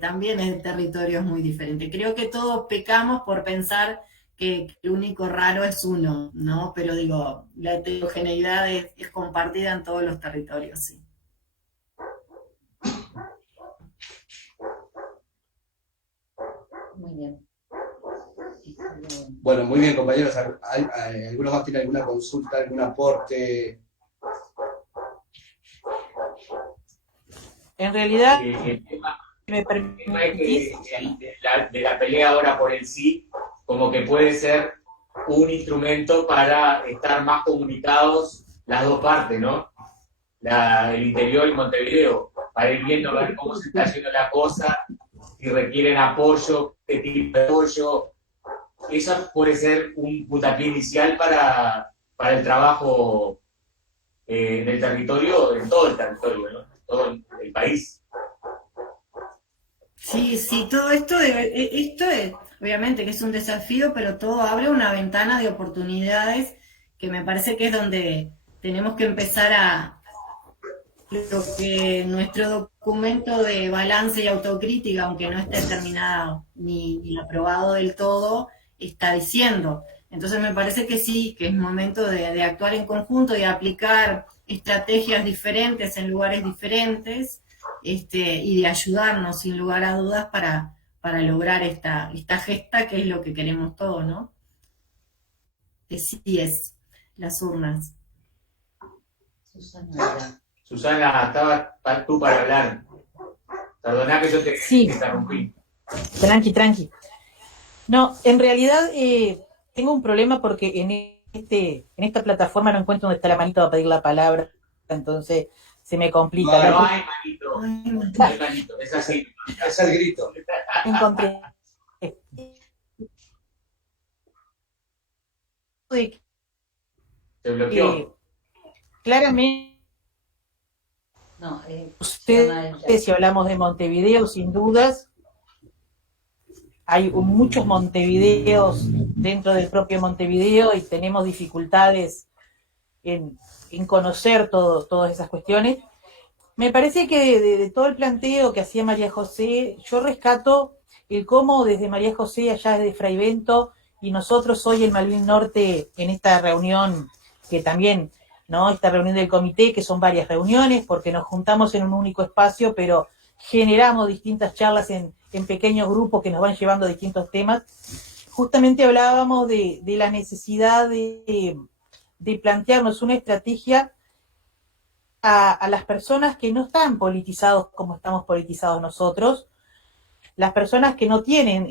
También el territorio es muy diferente. Creo que todos pecamos por pensar que el único raro es uno, ¿no? Pero digo, la heterogeneidad es compartida en todos los territorios, sí. Muy bien. Bueno, muy bien, compañeros. ¿Alguno más tiene alguna consulta, algún aporte? En realidad, El tema me es permitís. que de la pelea ahora por el sí, como que puede ser un instrumento para estar más comunicados las dos partes, ¿no? El interior y Montevideo, para ir viendo a ver cómo se está haciendo la cosa, si requieren apoyo, qué tipo de apoyo. Eso puede ser un puntapié inicial para el trabajo en el territorio, en todo el territorio, ¿no? Todo el país. Sí, todo esto es, obviamente que es un desafío, pero todo abre una ventana de oportunidades que me parece que es donde tenemos que empezar a lo que nuestro documento de balance y autocrítica, aunque no esté terminado ni aprobado del todo, está diciendo. Entonces me parece que sí, que es momento de actuar en conjunto y de aplicar estrategias diferentes en lugares diferentes, y de ayudarnos sin lugar a dudas para lograr esta gesta que es lo que queremos todos, ¿no? Que sí es, las urnas. Susana, estabas tú para hablar. Perdoná que yo te interrumpí. Tranqui. No, en realidad tengo un problema porque en esta plataforma no encuentro donde está la manito para pedir la palabra, entonces se me complica. No hay manito, es así. Es el grito. Encontré. Se bloqueó. Claramente, No, ustedes, si hablamos de Montevideo, sin dudas, hay muchos Montevideos dentro del propio Montevideo y tenemos dificultades en conocer todas esas cuestiones. Me parece que de todo el planteo que hacía María José, yo rescato el cómo desde María José, allá desde Fraivento, y nosotros hoy en Malvin Norte, en esta reunión, que también, ¿no? Esta reunión del comité, que son varias reuniones, porque nos juntamos en un único espacio, pero generamos distintas charlas en pequeños grupos que nos van llevando a distintos temas. Justamente hablábamos de la necesidad de plantearnos una estrategia a las personas que no están politizados como estamos politizados nosotros, las personas que no tienen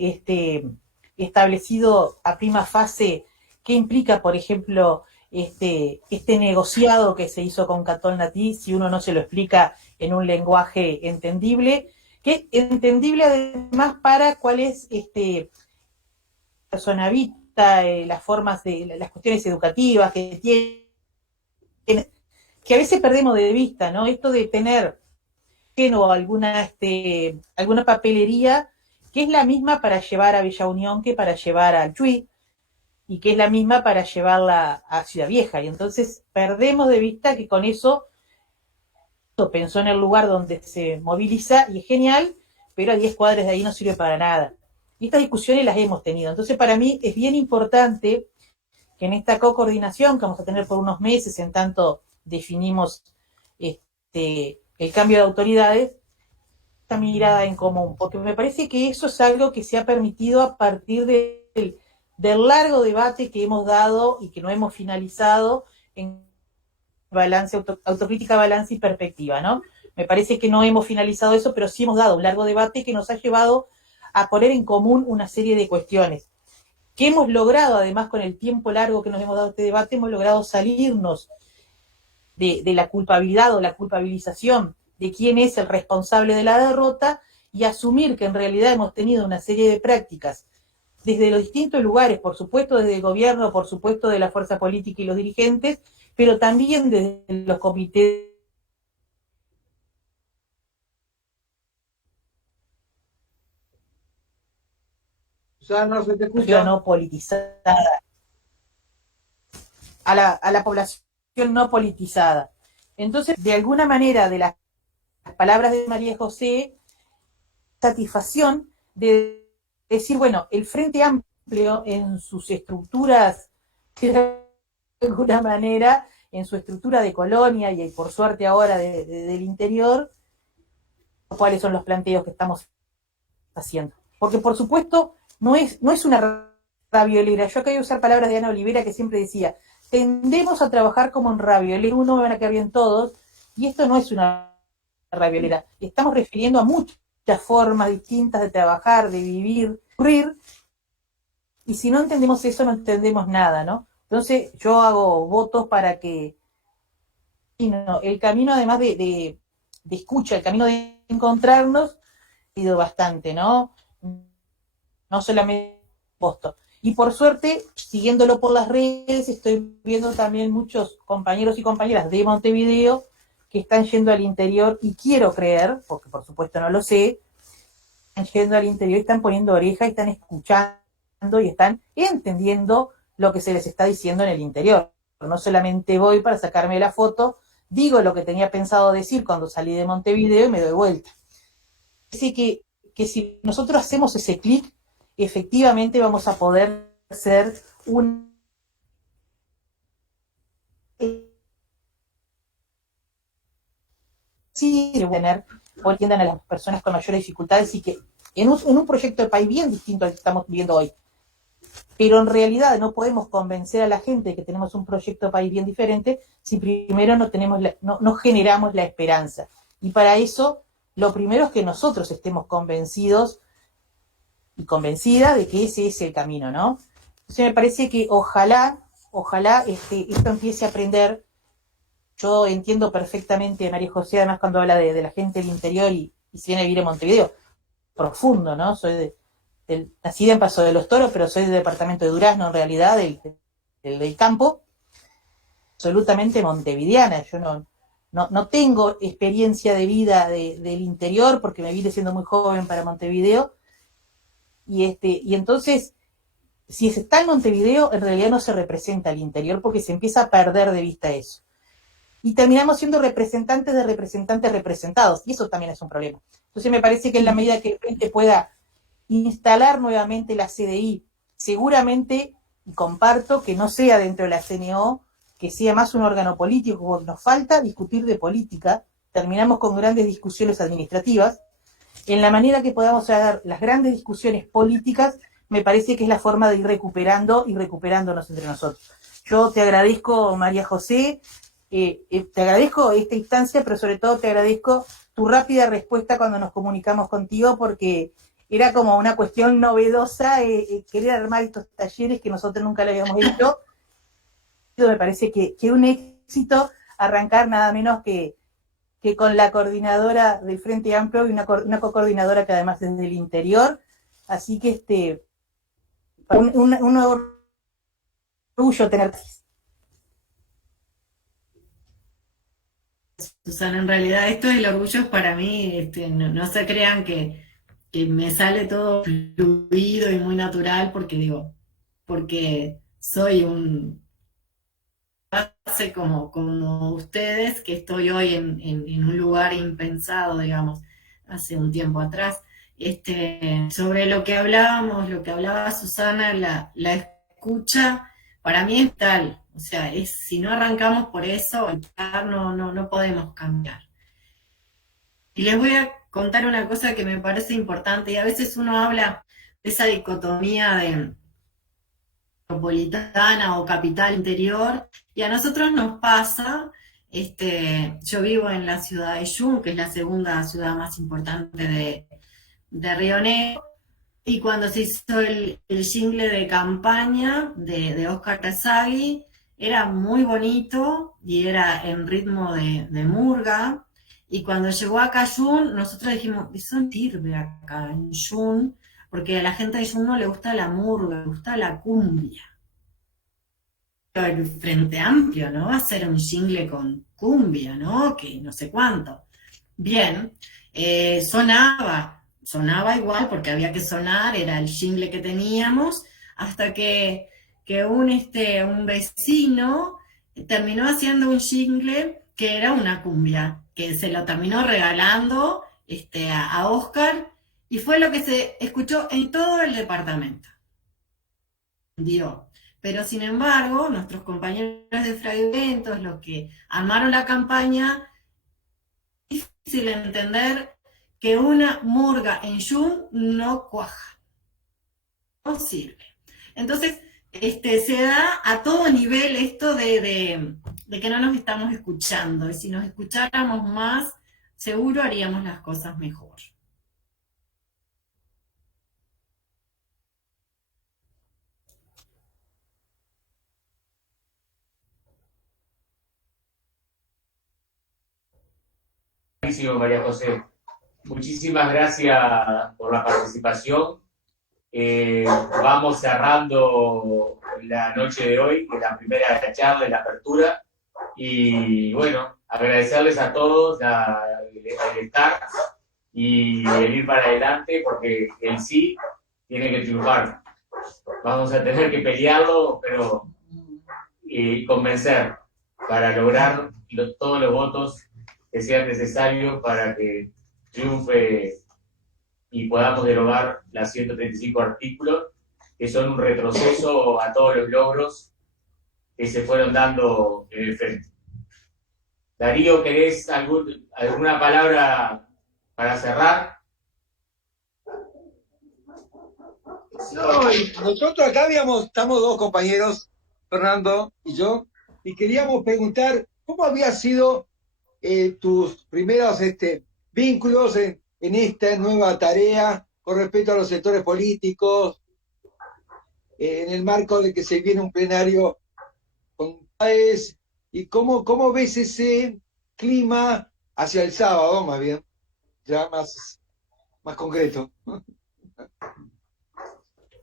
establecido a prima fase qué implica, por ejemplo, este negociado que se hizo con Catón Natí, si uno no se lo explica en un lenguaje entendible, que es entendible además para cuál es persona habitual vista, las formas de las cuestiones educativas que tienen, que a veces perdemos de vista, ¿no? Esto de tener alguna papelería que es la misma para llevar a Villa Unión que para llevar a Chuy, y que es la misma para llevarla a Ciudad Vieja, y entonces perdemos de vista que con eso pensó en el lugar donde se moviliza y es genial, pero a 10 cuadras de ahí no sirve para nada. Y estas discusiones las hemos tenido. Entonces, para mí es bien importante que en esta co-coordinación que vamos a tener por unos meses, en tanto definimos el cambio de autoridades, esta mirada en común, porque me parece que eso es algo que se ha permitido a partir del largo debate que hemos dado y que no hemos finalizado en balance, autocrítica, balance y perspectiva, ¿no? Me parece que no hemos finalizado eso, pero sí hemos dado un largo debate que nos ha llevado a poner en común una serie de cuestiones. Que hemos logrado, además, con el tiempo largo que nos hemos dado este debate, hemos logrado salirnos de la culpabilidad o la culpabilización de quién es el responsable de la derrota y asumir que en realidad hemos tenido una serie de prácticas desde los distintos lugares, por supuesto desde el gobierno, por supuesto de la fuerza política y los dirigentes, pero también desde los comités. No se te escucha. No politizada, a la población no politizada. Entonces, de alguna manera, de las palabras de María José, satisfacción de decir, bueno, el Frente Amplio en sus estructuras, de alguna manera, en su estructura de colonia y por suerte ahora del interior, cuáles son los planteos que estamos haciendo. Porque, por supuesto, no es una raviolera. Yo acá voy a usar palabras de Ana Olivera, que siempre decía, tendemos a trabajar como en raviolera, uno me van a quedar bien todos, y esto no es una raviolera. Estamos refiriendo a muchas formas distintas de trabajar, de vivir, y si no entendemos eso, no entendemos nada, ¿no? Entonces, yo hago votos para que el camino, además de escucha, el camino de encontrarnos, ha sido bastante, ¿no? No solamente posto. Y por suerte, siguiéndolo por las redes, estoy viendo también muchos compañeros y compañeras de Montevideo que están yendo al interior, y quiero creer, porque por supuesto no lo sé, están yendo al interior y están poniendo oreja y están escuchando y están entendiendo lo que se les está diciendo en el interior. No solamente voy para sacarme la foto, digo lo que tenía pensado decir cuando salí de Montevideo y me doy vuelta. Así que si nosotros hacemos ese clic, efectivamente vamos a poder ser un tener o atiendan a las personas con mayores dificultades, y que en un proyecto de país bien distinto al que estamos viviendo hoy. Pero en realidad no podemos convencer a la gente de que tenemos un proyecto de país bien diferente si primero no generamos la esperanza. Y para eso, lo primero es que nosotros estemos convencidos y convencida de que ese es el camino, ¿no? Entonces me parece que ojalá esto empiece a aprender. Yo entiendo perfectamente a María José, además cuando habla de la gente del interior y se viene a vivir en Montevideo, profundo, ¿no? Soy nacida en Paso de los Toros, pero soy del departamento de Durazno, en realidad, del campo, absolutamente montevideana. Yo no tengo experiencia de vida del interior, porque me vine siendo muy joven para Montevideo, y entonces, si se está en Montevideo, en realidad no se representa el interior, porque se empieza a perder de vista eso. Y terminamos siendo representantes de representantes representados, y eso también es un problema. Entonces me parece que en la medida que el Frente pueda instalar nuevamente la CDI, seguramente, y comparto, que no sea dentro de la CNO, que sea más un órgano político, porque nos falta discutir de política, terminamos con grandes discusiones administrativas. En la manera que podamos hacer las grandes discusiones políticas, me parece que es la forma de ir recuperando y recuperándonos entre nosotros. Yo te agradezco, María José, te agradezco esta instancia, pero sobre todo te agradezco tu rápida respuesta cuando nos comunicamos contigo, porque era como una cuestión novedosa querer armar estos talleres que nosotros nunca lo habíamos hecho. Me parece que un éxito arrancar nada menos que con la coordinadora del Frente Amplio y una co-coordinadora que además es del interior. Así que un nuevo orgullo tenerte. Susana, en realidad esto del orgullo es para mí, no se crean que me sale todo fluido y muy natural porque soy base como ustedes, que estoy hoy en un lugar impensado, digamos, hace un tiempo atrás. Sobre lo que hablábamos, lo que hablaba Susana, la escucha, para mí es tal. O sea, si no arrancamos por eso, no podemos cambiar. Y les voy a contar una cosa que me parece importante, y a veces uno habla de esa dicotomía de metropolitana o capital interior, y a nosotros nos pasa, yo vivo en la ciudad de Yun, que es la segunda ciudad más importante de Río Negro, y cuando se hizo el jingle de campaña de Oscar Casagui, era muy bonito y era en ritmo de murga, y cuando llegó acá Yun, nosotros dijimos, eso no sirve acá en Yun, porque a la gente de Yun no le gusta la murga, le gusta la cumbia. El Frente Amplio, ¿no? Hacer un jingle con cumbia, ¿no? Que no sé cuánto. Bien, sonaba igual porque había que sonar, era el jingle que teníamos, hasta que un vecino terminó haciendo un jingle que era una cumbia, que se lo terminó regalando a Oscar, y fue lo que se escuchó en todo el departamento. Dio. Pero sin embargo, nuestros compañeros de Fragmentos, los que armaron la campaña, es difícil entender que una murga en Yun no cuaja, no sirve. Entonces, se da a todo nivel esto de que no nos estamos escuchando, y si nos escucháramos más, seguro haríamos las cosas mejor. Buenísimo, María José. Muchísimas gracias por la participación. Vamos cerrando la noche de hoy, que es la primera charla de la apertura. Y bueno, agradecerles a todos el estar y el ir para adelante, porque el sí tiene que triunfar. Vamos a tener que pelearlo, pero convencer para lograr todos los votos que sean necesarios para que triunfe y podamos derogar los 135 artículos, que son un retroceso a todos los logros que se fueron dando en el frente. Darío, ¿querés alguna palabra para cerrar? No, nosotros acá estamos dos compañeros, Fernando y yo, y queríamos preguntar cómo había sido tus primeros vínculos en esta nueva tarea con respecto a los sectores políticos, en el marco de que se viene un plenario con PAES, y cómo ves ese clima hacia el sábado, más bien, ya más concreto.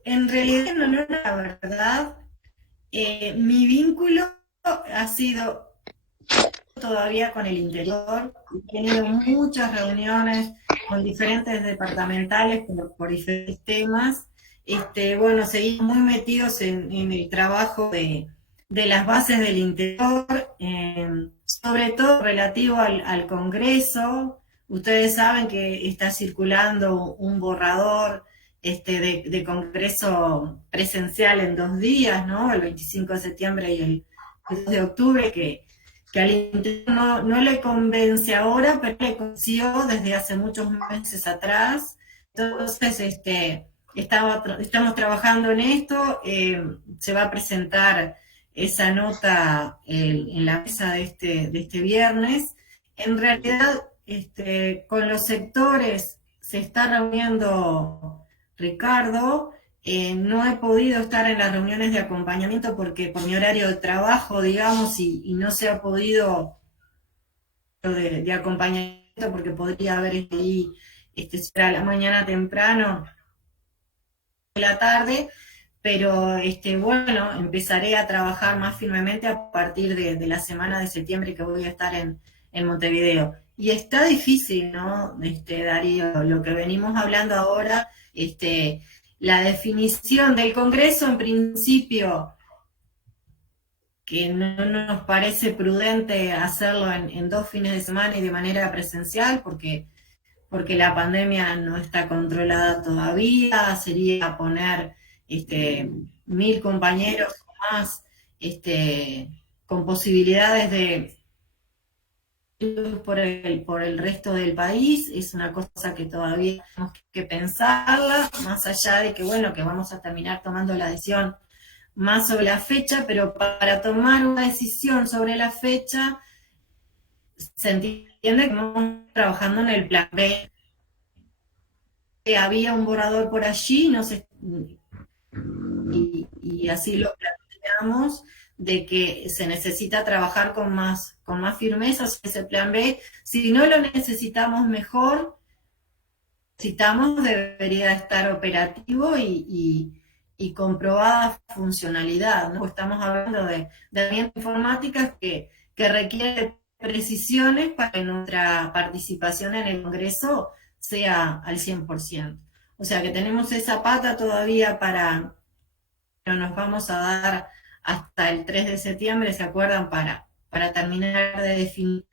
En realidad, en honor a la verdad, mi vínculo ha sido todavía con el interior. He tenido muchas reuniones con diferentes departamentales por diferentes temas. Bueno, seguimos muy metidos en el trabajo de las bases del interior, sobre todo relativo al Congreso. Ustedes saben que está circulando un borrador de Congreso presencial en 2 días, ¿no? El 25 de septiembre y el 2 de octubre, que al interior no le convence ahora, pero le convenció desde hace muchos meses atrás. Entonces, estamos trabajando en esto. Se va a presentar esa nota en la mesa de este viernes. En realidad, con los sectores se está reuniendo Ricardo. No he podido estar en las reuniones de acompañamiento porque por mi horario de trabajo, digamos, y no se ha podido de acompañamiento porque podría haber ahí a la mañana temprano, de la tarde, pero bueno, empezaré a trabajar más firmemente a partir de la semana de septiembre que voy a estar en Montevideo. Y está difícil, ¿no, Darío? Lo que venimos hablando ahora, la definición del Congreso, en principio, que no nos parece prudente hacerlo en 2 fines de semana y de manera presencial, porque la pandemia no está controlada todavía, sería poner 1000 compañeros más, con posibilidades de por el resto del país. Es una cosa que todavía tenemos que pensarla, más allá de que, bueno, que vamos a terminar tomando la decisión más sobre la fecha, pero para tomar una decisión sobre la fecha se entiende que estamos trabajando en el plan B. Había un borrador por allí, no sé, y así lo planteamos, de que se necesita trabajar con más firmeza sobre ese plan B. Si no lo necesitamos mejor, debería estar operativo y comprobada funcionalidad, ¿no? Estamos hablando de herramientas informáticas que requieren precisiones para que nuestra participación en el Congreso sea al 100%. O sea que tenemos esa pata todavía pero nos vamos a dar hasta el 3 de septiembre, ¿se acuerdan? Para terminar de definir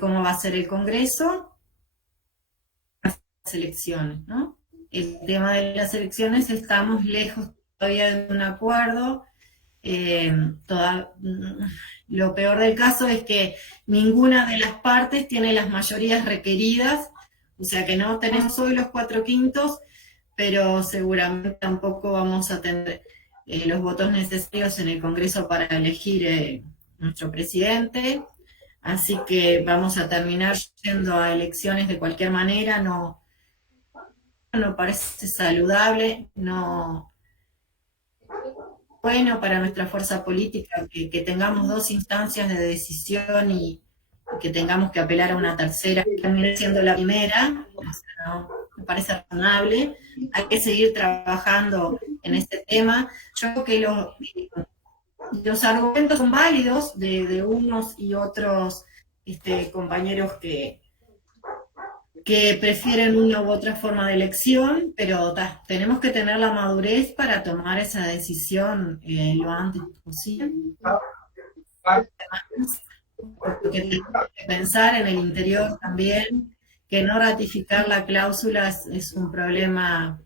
cómo va a ser el Congreso, las elecciones, ¿no? El tema de las elecciones, estamos lejos todavía de un acuerdo. Lo peor del caso es que ninguna de las partes tiene las mayorías requeridas, o sea que no tenemos hoy los 4/5, pero seguramente tampoco vamos a tener los votos necesarios en el Congreso para elegir nuestro presidente, así que vamos a terminar yendo a elecciones de cualquier manera. No parece saludable, no bueno para nuestra fuerza política que tengamos 2 instancias de decisión y que tengamos que apelar a una tercera, que termine siendo la primera. O sea, no me parece razonable. Hay que seguir trabajando en este tema. Yo creo que los argumentos son válidos de unos y otros compañeros que prefieren una u otra forma de elección, pero tenemos que tener la madurez para tomar esa decisión lo antes posible. Porque tenemos que pensar en el interior también, que no ratificar la cláusula es un problema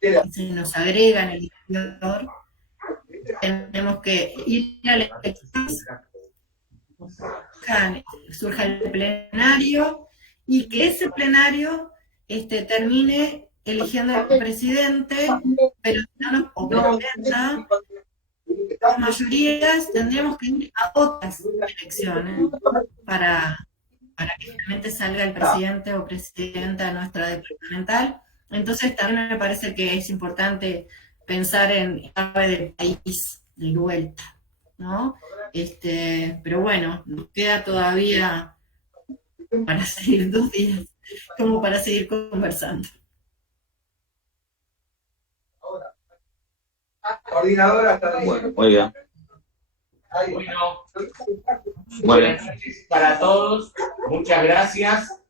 que se nos agrega en el interior. Tenemos que ir a la elección, surja el plenario, y que ese plenario termine eligiendo al presidente, pero no nos comprometa las mayorías. Tendríamos que ir a otras elecciones para que finalmente salga el presidente o presidenta nuestra departamental. Entonces también me parece que es importante pensar en clave del país de vuelta, ¿no? Pero bueno, nos queda todavía para seguir 2 días, como para seguir conversando. Coordinadora está Bueno, muy bien. Buenas noches para todos, muchas gracias.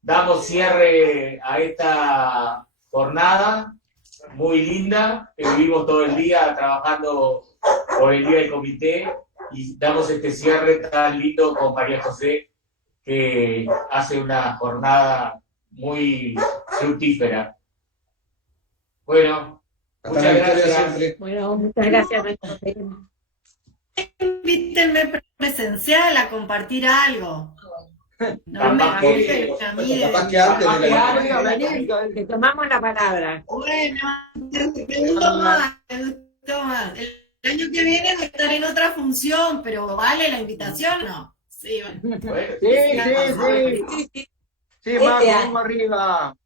Damos cierre a esta jornada muy linda, que vivimos todo el día trabajando por el Día del Comité, y damos este cierre tan lindo con María José, que hace una jornada muy fructífera. Bueno, muchas gracias. Bueno, muchas gracias. Invítenme presencial a compartir algo. No me Capaz que- gusta a mí Capaz que antes de la Vení, te tomamos la palabra. Bueno, me gustó más. El año que viene voy a estar en otra función, pero ¿vale la invitación o no? Sí, bueno. Bueno, Sí. Sí, Marco, vamos arriba.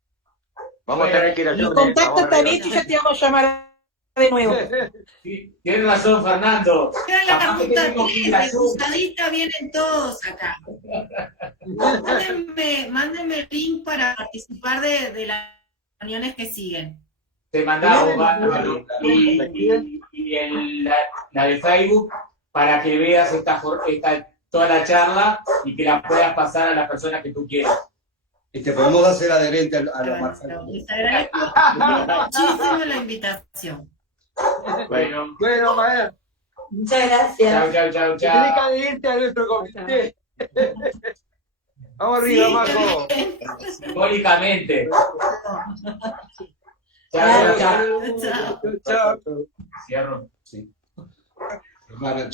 Vamos a tener que ir a Los contactos están hechos y ya te vamos a llamar de nuevo. sí, tienes razón, Fernando. Era la Capaz que ruta tenemos que ir 10, a de Zoom. cruzadita vienen todos acá. Mándenme el link para participar de las reuniones que siguen. Te mandamos, bárbaro. La de Facebook para que veas toda la charla y que la puedas pasar a la persona que tú quieras. Y te podemos hacer adherente a los Marfalco. Les agradezco muchísimo la invitación. Bueno, Maher, Muchas gracias. chau. tenés que adherirte a nuestro comité. Vamos arriba, Sí, Majo. simbólicamente. Gracias. Chao. Chao. Chao. Cierro. Sí. Hermano,